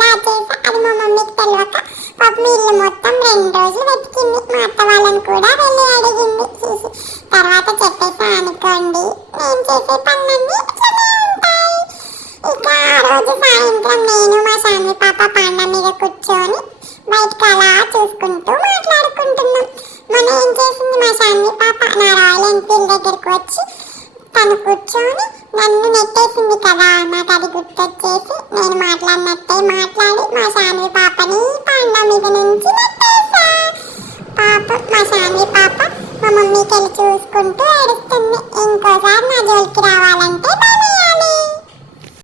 దాచేసా. అది మా మమ్మీకి తెలియక పాపం ఇల్లు మొత్తం 2 రోజులు వెతికింది. మా అత్త వాళ్ళని కూడా వెళ్ళి అడిగింది. తర్వాత చెప్పేసా అనుకోండి, నేను చేసే పనులన్నీ ఇట్లనే ఉంటాయి. ఇక ఆ రోజు సాయంత్రం నేను మా శాన్వి పాప పాండా మీద కూర్చొని బయటకు అలా చూసుకుంటూ మాట్లాడుకుంటున్నాం. మొన్న ఏం చేసింది మా శాన్వి పాప, నా రాయల్ ఎన్ఫీల్డ్ దగ్గరకు వచ్చి తను కూర్చొని నన్ను నెట్టేసింది కదా. నాకు అది గుర్తొచ్చేసి నేను మాట్లాడినట్టే మాట్లాడి మా శాన్వి పాపని పాండా మీద నుంచి నెట్టేసా. పాప మా శాన్వి పాప మా మమ్మీకి వెళ్ళి చూసుకుంటూ ఏడుస్తుంది. ఇంకోసారి నా జోలికి